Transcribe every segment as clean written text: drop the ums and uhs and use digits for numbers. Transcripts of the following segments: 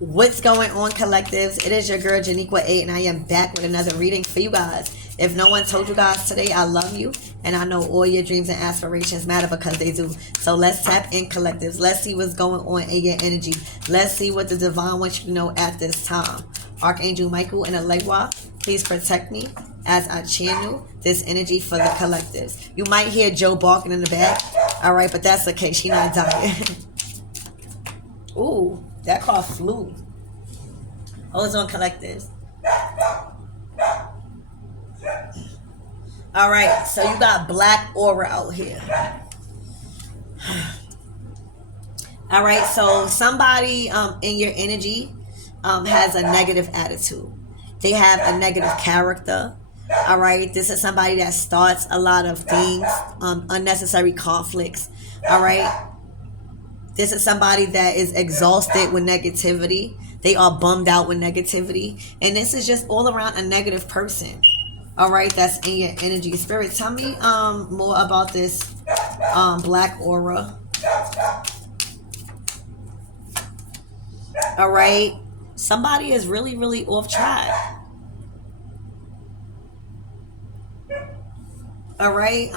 What's going on, collectives? It is your girl Janiqua 8, and I am back with another reading for you guys. If no one told you guys today, I love you, and I know all your dreams and aspirations matter because they do. So let's tap in, collectives. Let's see what's going on in your energy. Let's see what the divine wants you to know at this time. Archangel Michael and Alewa, please protect me as I channel this energy for the collectives. You might hear Joe barking in the back. All right, but that's okay. She's not dying. Ooh, that car flew. Hold on, collectives. All right, so you got black aura out here. All right, so somebody in your energy has a negative attitude. They have a negative character. All right, this is somebody that starts a lot of things, unnecessary conflicts. All right, this is somebody that is exhausted with negativity. They are bummed out with negativity, and this is just all around a negative person. All right, that's in your energy. Spirit, tell me more about this black aura. All right, somebody is really off track. All right,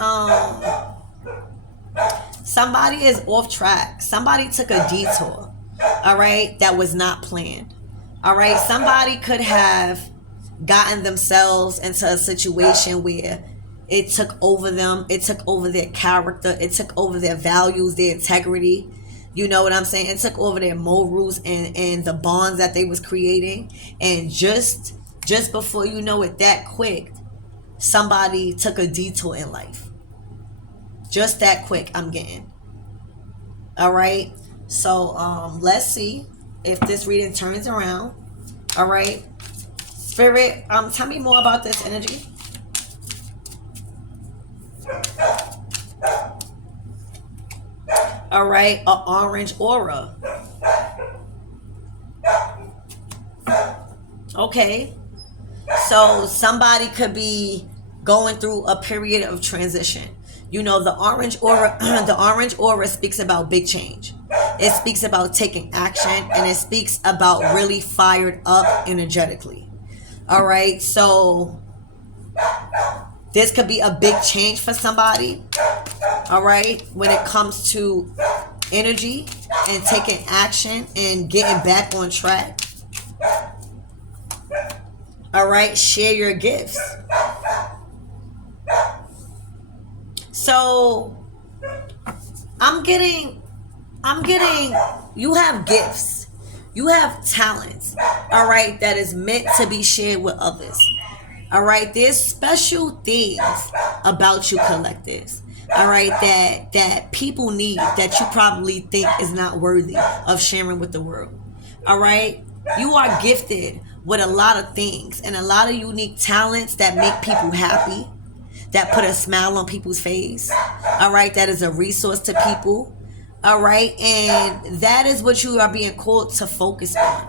somebody is off track. Somebody took a detour, all right, that was not planned. All right, somebody could have gotten themselves into a situation where it took over them. It took over their character. It took over their values, their integrity. You know what I'm saying? It took over their morals and the bonds that they was creating. And just before you know it, that quick, somebody took a detour in life. Just that quick, I'm getting. All right. So let's see if this reading turns around. All right. Spirit, tell me more about this energy. All right, an orange aura. Okay. So somebody could be going through a period of transition. You know, the orange aura, the orange aura speaks about big change. It speaks about taking action, and it speaks about really fired up energetically. All right, so this could be a big change for somebody. All right, when it comes to energy and taking action and getting back on track. All right, share your gifts. So I'm getting you have gifts. You have talents, all right, that is meant to be shared with others. All right, there's special things about you, collectives. All right, that people need that you probably think is not worthy of sharing with the world. All right, you are gifted with a lot of things and a lot of unique talents that make people happy, that put a smile on people's face. All right, that is a resource to people. All right, and that is what you are being called to focus on.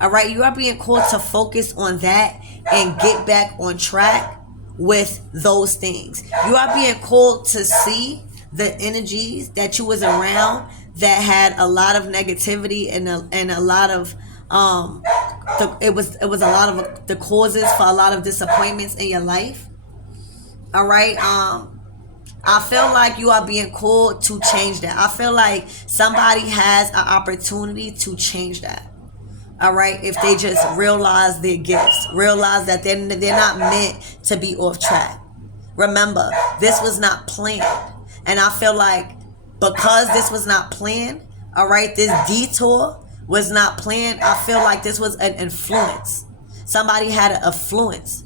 All right, you are being called to focus on that and get back on track with those things. You are being called to see the energies that you was around that had a lot of negativity and a lot of it was a lot of the causes for a lot of disappointments in your life. All right, I feel like you are being called to change that. I feel like somebody has an opportunity to change that. All right, if they just realize their gifts, realize that they're not meant to be off track. Remember, this was not planned. And I feel like because this was not planned, all right, this detour was not planned, I feel like this was an influence. Somebody had an influence,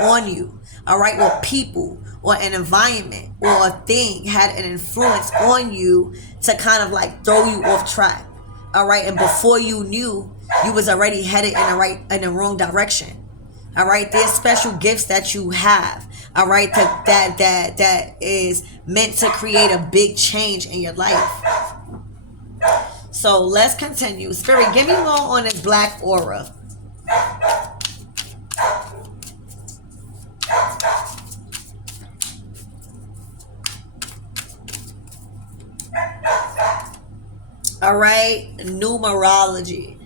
on you. All right, or people or an environment or a thing had an influence on you to kind of like throw you off track. All right, and before you knew, you was already headed in the wrong direction. All right, there's special gifts that you have. All right, that is meant to create a big change in your life. So let's continue. Spirit, give me more on this black aura. All right, numerology.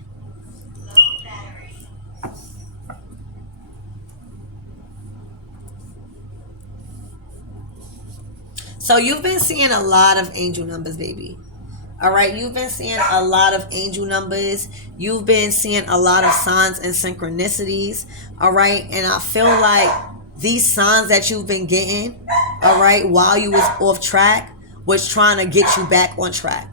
So you've been seeing a lot of angel numbers, baby. All right, you've been seeing a lot of angel numbers. You've been seeing a lot of signs and synchronicities. All right, and I feel like these signs that you've been getting, all right, while you was off track, was trying to get you back on track.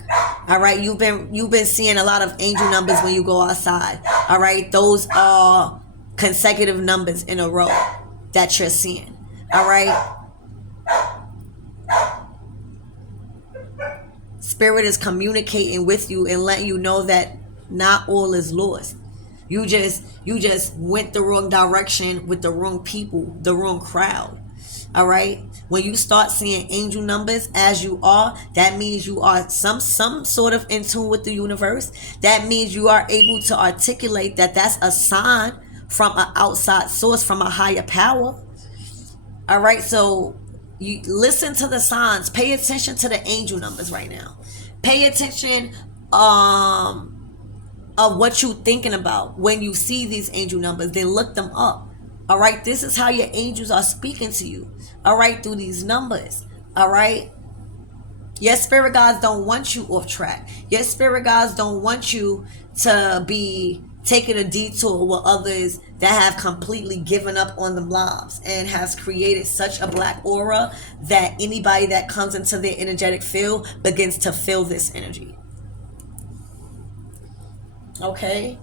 All right, you've been seeing a lot of angel numbers when you go outside. All right, those are consecutive numbers in a row that you're seeing. All right. Spirit is communicating with you and letting you know that not all is lost. You just went the wrong direction with the wrong people, the wrong crowd. All right. When you start seeing angel numbers as you are, that means you are some sort of in tune with the universe. That means you are able to articulate that that's a sign from an outside source, from a higher power. All right. So you listen to the signs. Pay attention to the angel numbers right now. Pay attention of what you're thinking about when you see these angel numbers. Then look them up. All right. This is how your angels are speaking to you. All right. Through these numbers. All right. Your spirit guides don't want you off track. Your spirit guides don't want you to be taking a detour with others that have completely given up on them lives and has created such a black aura that anybody that comes into their energetic field begins to feel this energy. Okay.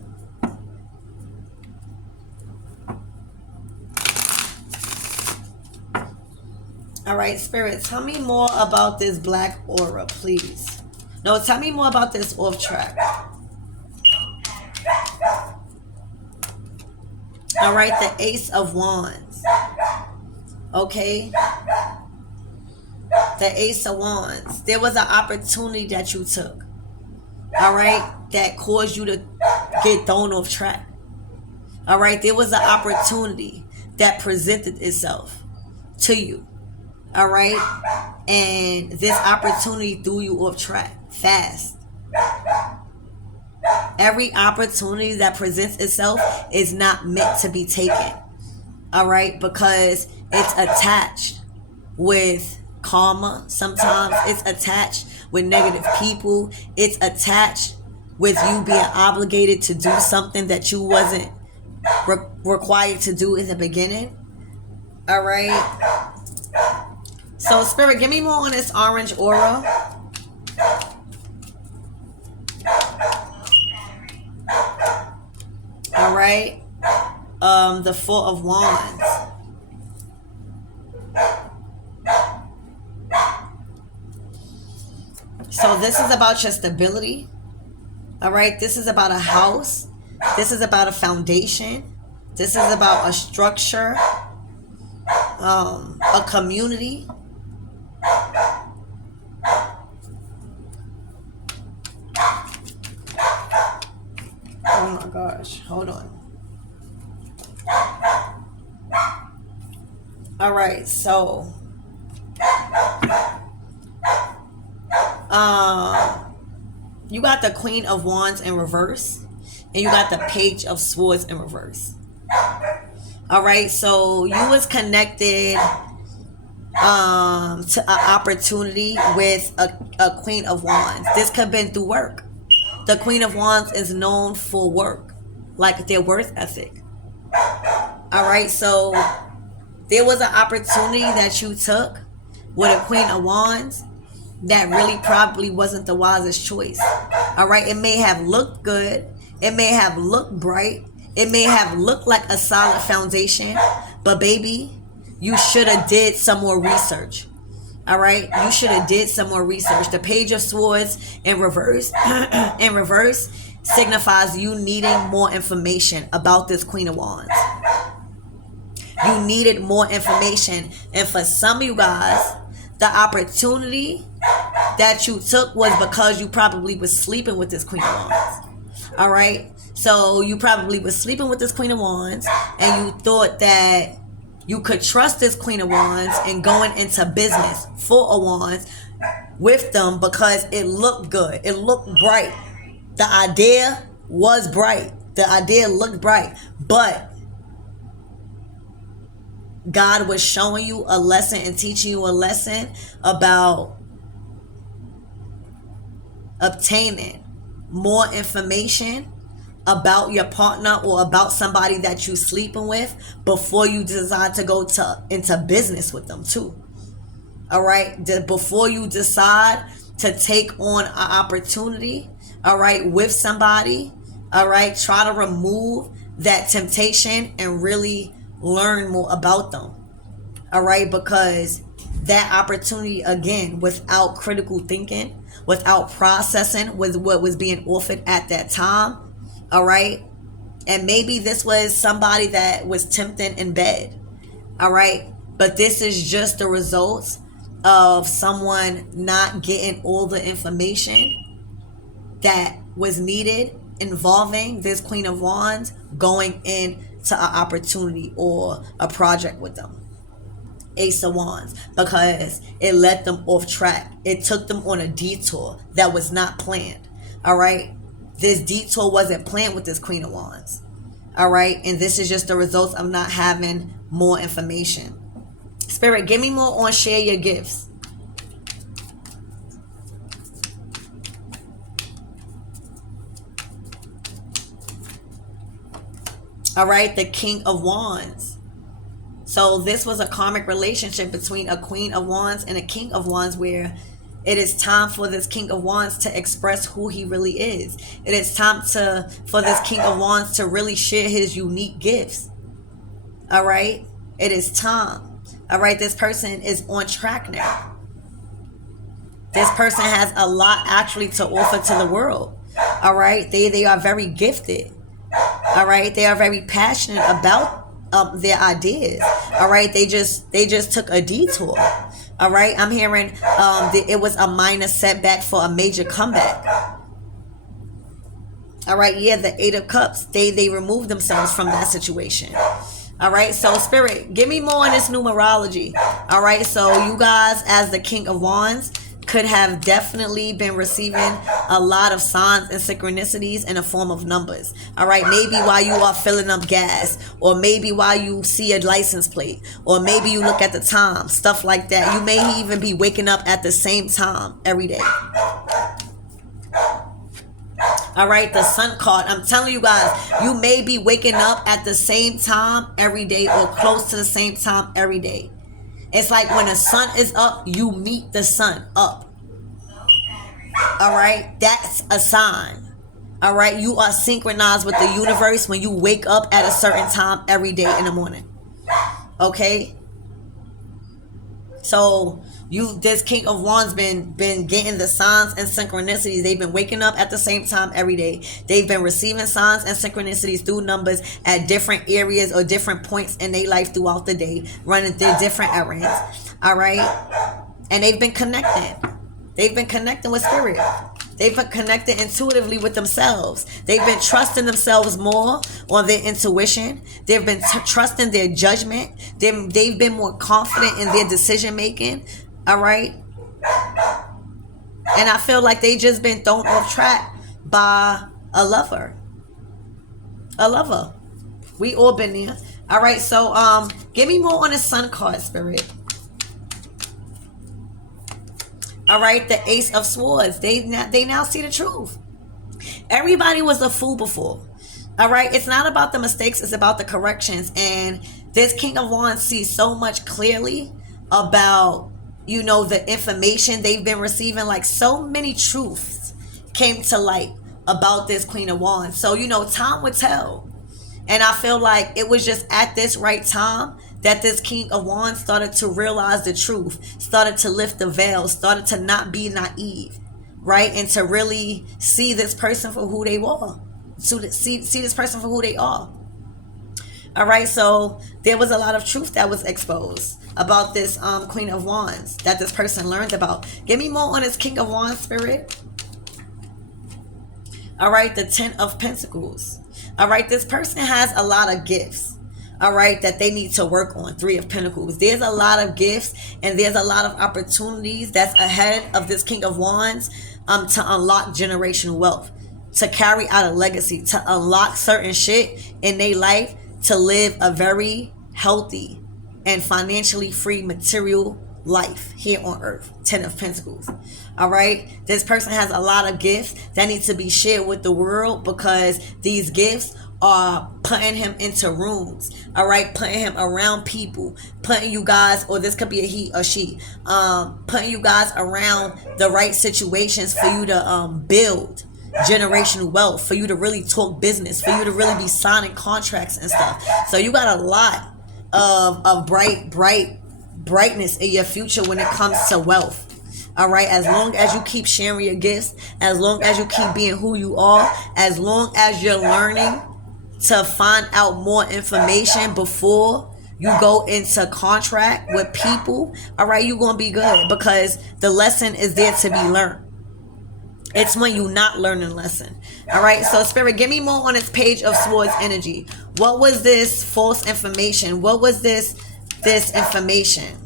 All right, Spirit, tell me more about this black aura, please. No, tell me more about this off track. All right, the Ace of Wands. Okay. The Ace of Wands. There was an opportunity that you took. All right, that caused you to get thrown off track. All right, there was an opportunity that presented itself to you. All right, and this opportunity threw you off track fast. Every opportunity that presents itself is not meant to be taken. All right, because it's attached with karma. Sometimes it's attached with negative people. It's attached with you being obligated to do something that you wasn't required to do in the beginning. All right. So, Spirit, give me more on this orange aura. All right. The Four of Wands. So this is about your stability. All right. This is about a house. This is about a foundation. This is about a structure. A community. Oh my gosh, hold on. All right, so you got the Queen of Wands in reverse, and you got the Page of Swords in reverse. All right, so you was connected to an opportunity with a Queen of Wands. This could have been through work. The Queen of Wands is known for work, like their work ethic. All right, so there was an opportunity that you took with a Queen of Wands that really probably wasn't the wisest choice. All right, it may have looked good. It may have looked bright. It may have looked like a solid foundation. But baby, you should have did some more research. All right, you should have did some more research. The Page of Swords in reverse, signifies you needing more information about this Queen of Wands. You needed more information, and for some of you guys, the opportunity that you took was because you probably was sleeping with this Queen of Wands. All right, so you probably was sleeping with this Queen of Wands, and you thought that you could trust this Queen of Wands and going into business, Four of Wands. with them because it looked good. It looked bright. The idea was bright. The idea looked bright. But God was showing you a lesson and teaching you a lesson about obtaining more information about your partner or about somebody that you're sleeping with before you decide to go into business with them too. All right, before you decide to take on an opportunity, all right, with somebody, all right, try to remove that temptation and really learn more about them. All right, because that opportunity, again, without critical thinking, without processing with what was being offered at that time, all right, and maybe this was somebody that was tempting in bed, all right, but this is just the results of someone not getting all the information that was needed involving this Queen of Wands going into an opportunity or a project with them. Ace of Wands, because it led them off track. It took them on a detour that was not planned. All right, this detour wasn't planned with this Queen of Wands. All right, and this is just the results of not having more information. Spirit, give me more on share your gifts. All right, the King of Wands. So this was a karmic relationship between a Queen of Wands and a King of Wands, where it is time for this King of Wands to express who he really is. It is time for this King of Wands to really share his unique gifts. All right, it is time. All right, this person is on track now. This person has a lot actually to offer to the world. All right, they are very gifted. All right, they are very passionate about their ideas. All right, they just took a detour. All right, I'm hearing it was a minor setback for a major comeback. All right, yeah, the Eight of Cups, they removed themselves from that situation. All right, so Spirit, give me more on this numerology. All right, so you guys as the King of Wands could have definitely been receiving a lot of signs and synchronicities in the form of numbers. All right, maybe while you are filling up gas, or maybe while you see a license plate, or maybe you look at the time, stuff like that. You may even be waking up at the same time every day. All right, the Sun card. I'm telling you guys, you may be waking up at the same time every day or close to the same time every day. It's like when the sun is up, you meet the sun up. All right, that's a sign. All right, you are synchronized with the universe when you wake up at a certain time every day in the morning. Okay, so this King of Wands been getting the signs and synchronicities. They've been waking up at the same time every day. They've been receiving signs and synchronicities through numbers at different areas or different points in their life throughout the day, running their different errands. All right, and they've been connecting. They've been connecting with spirit. They've been connected intuitively with themselves. They've been trusting themselves more on their intuition. They've been trusting their judgment. They've been more confident in their decision making. All right. And I feel like they just been thrown off track by a lover. A lover. We all been there. All right. So give me more on the Sun card, Spirit. All right, the Ace of Swords. They now see the truth. Everybody was a fool before. All right, it's not about the mistakes, it's about the corrections. And this King of Wands sees so much clearly about, the information they've been receiving. Like, so many truths came to light about this Queen of Wands. So, time would tell. And I feel like it was just at this right time that this King of Wands started to realize the truth, started to lift the veil, started to not be naive, right? And to really see this person for who they were, see this person for who they are. All right, so there was a lot of truth that was exposed about this Queen of Wands that this person learned about. Give me more on this King of Wands, Spirit. All right, the Ten of Pentacles. All right, this person has a lot of gifts. all right, that they need to work on. Three of Pentacles. There's a lot of gifts and there's a lot of opportunities that's ahead of this King of Wands to unlock generational wealth, to carry out a legacy, to unlock certain shit in their life, to live a very healthy and financially free material life here on earth. 10 of Pentacles. All right, this person has a lot of gifts that need to be shared with the world, because these gifts are putting him into rooms, all right, putting him around people, putting you guys, or this could be a he or she, putting you guys around the right situations for you to build generational wealth, for you to really talk business, for you to really be signing contracts and stuff. So you got a lot of brightness in your future when it comes to wealth. All right, as long as you keep sharing your gifts, as long as you keep being who you are, as long as you're learning to find out more information before you go into contract with people, all right, you're going to be good, because the lesson is there to be learned. It's when you not learning lesson. All right, so Spirit, give me more on this Page of Swords energy. What was this false information? What was this information?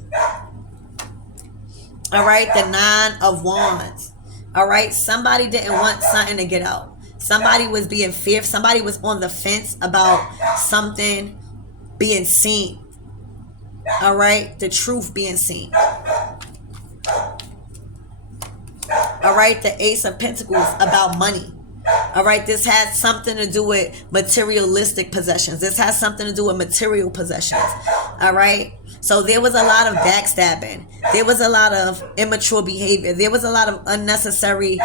All right, the Nine of Wands. All right, somebody didn't want something to get out. Somebody was being fearful. Somebody was on the fence about something being seen. All right, the truth being seen. All right, the Ace of Pentacles, about money. All right, this has something to do with materialistic possessions. This has something to do with material possessions. All right, so there was a lot of backstabbing. There was a lot of immature behavior. There was a lot of unnecessary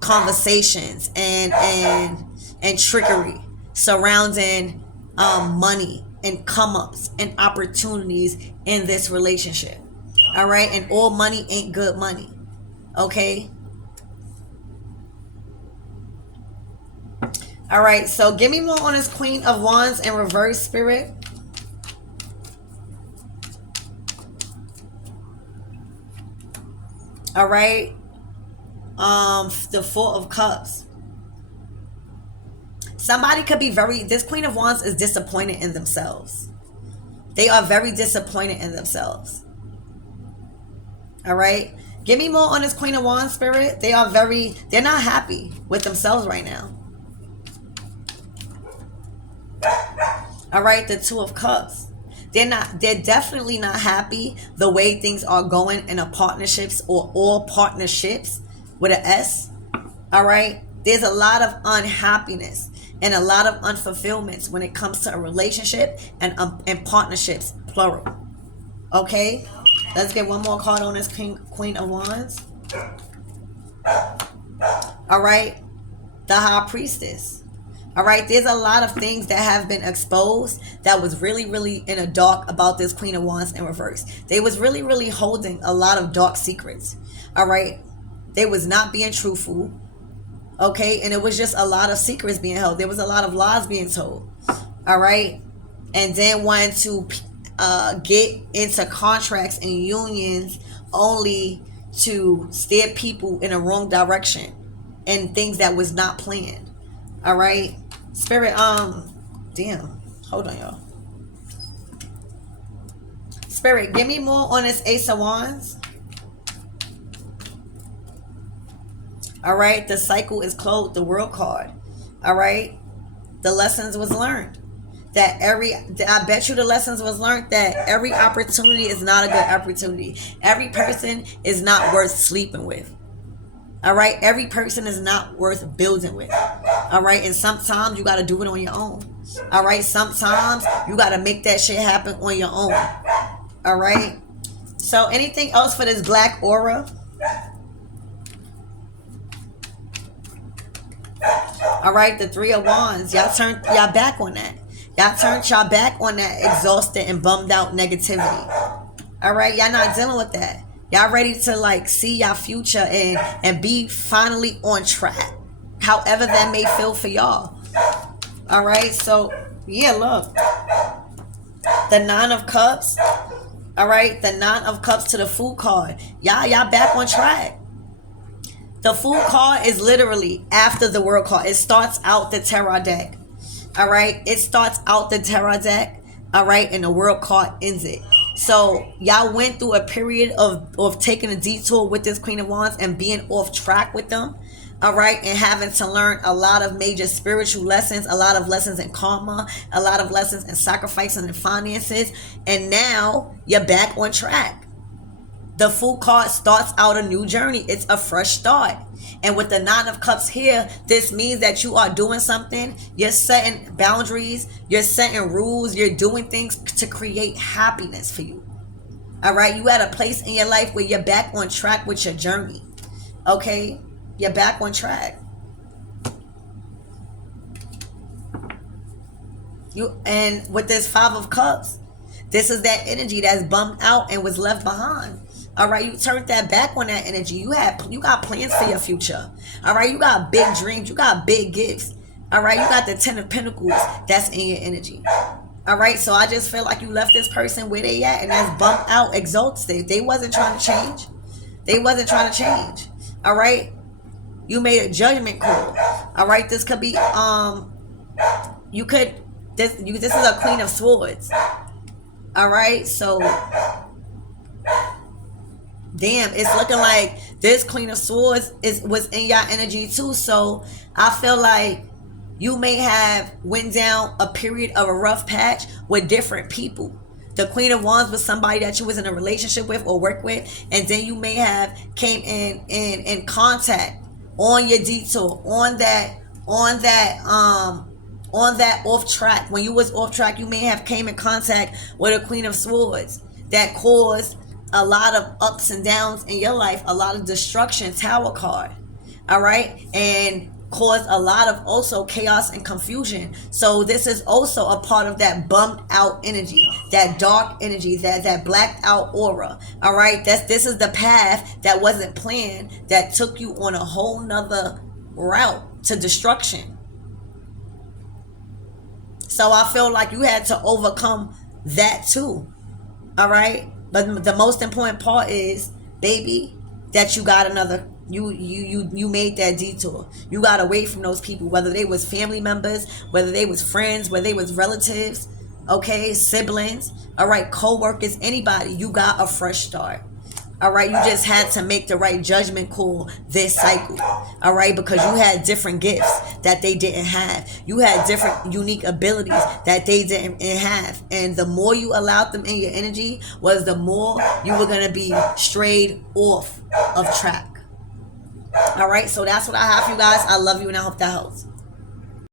conversations and trickery surrounding money and come-ups and opportunities in this relationship. All right, and all money ain't good money. Okay. All right, so give me more on this Queen of Wands in reverse, Spirit. All right, the Four of Cups. Somebody could be this Queen of Wands is disappointed in themselves. They are very disappointed in themselves. All right, give me more on this Queen of Wands, Spirit. They're not happy with themselves right now. All right, the Two of Cups. They're definitely not happy the way things are going in a partnerships, or all partnerships with an S. All right, there's a lot of unhappiness and a lot of unfulfillments when it comes to a relationship and partnerships, plural. Okay, let's get one more card on this Queen of Wands. All right, the High Priestess. All right, there's a lot of things that have been exposed that was really, really in a dark about this Queen of Wands in reverse. They was really, really holding a lot of dark secrets. All right, they was not being truthful. Okay, and it was just a lot of secrets being held. There was a lot of lies being told. All right, and then wanting to get into contracts and unions only to steer people in a wrong direction and things that was not planned. All right, Spirit, damn, hold on, y'all. Spirit, give me more on this Ace of Wands. All right, the cycle is closed, the World card. All right, the lessons was learned. I bet you the lessons was learned that every opportunity is not a good opportunity. Every person is not worth sleeping with. All right, every person is not worth building with. All right, and sometimes you got to do it on your own. All right, sometimes you got to make that shit happen on your own. All right, so anything else for this black aura? All right, the Three of Wands. Y'all turned y'all back on that. Y'all turned y'all back on that exhausted and bummed out negativity. All right, y'all not dealing with that. Y'all ready to like see y'all future and be finally on track, however that may feel for y'all. All right, so yeah, look, the Nine of Cups. All right, the Nine of Cups to the Fool card. Y'all back on track. The Fool card is literally after the World card. It starts out the tarot deck. All right, it starts out the tarot deck. All right, and the world card ends it. So y'all went through a period of taking a detour with this Queen of Wands and being off track with them. All right, and having to learn a lot of major spiritual lessons, a lot of lessons in karma, a lot of lessons in sacrificing and finances, and now you're back on track. The Fool card starts out a new journey. It's a fresh start. And with the Nine of Cups here, this means that you are doing something. You're setting boundaries. You're setting rules. You're doing things to create happiness for you. All right? You at a place in your life where you're back on track with your journey. Okay? You're back on track. And with this Five of Cups, this is that energy that's bummed out and was left behind. All right, you turned that back on that energy. You got plans for your future. All right, you got big dreams. You got big gifts. All right, you got the Ten of Pentacles that's in your energy. All right, so I just feel like you left this person where they at, and that's bumped out, exhausted. They wasn't trying to change. They wasn't trying to change. All right, you made a judgment call. All right, this could be this is a Queen of Swords. All right, so damn, it's looking like this Queen of Swords was in your energy too. So I feel like you may have went down a period of a rough patch with different people. The Queen of Wands was somebody that you was in a relationship with or work with, and then you may have came in contact on your detour, on that off track. When you was off track, you may have came in contact with a Queen of Swords that caused a lot of ups and downs in your life, a lot of destruction, Tower card. All right, and caused a lot of also chaos and confusion. So this is also a part of that bummed out energy, that dark energy, that blacked out aura. All right, this is the path that wasn't planned, that took you on a whole nother route to destruction. So I feel like you had to overcome that too. All right, but the most important part is, baby, that you got another. You made that detour. You got away from those people, whether they was family members, whether they was friends, whether they was relatives, okay, siblings, all right, co-workers, anybody. You got a fresh start. All right, you just had to make the right judgment call this cycle. All right, because you had different gifts that they didn't have. You had different unique abilities that they didn't have. And the more you allowed them in your energy was the more you were going to be strayed off of track. All right, so that's what I have for you guys. I love you and I hope that helps.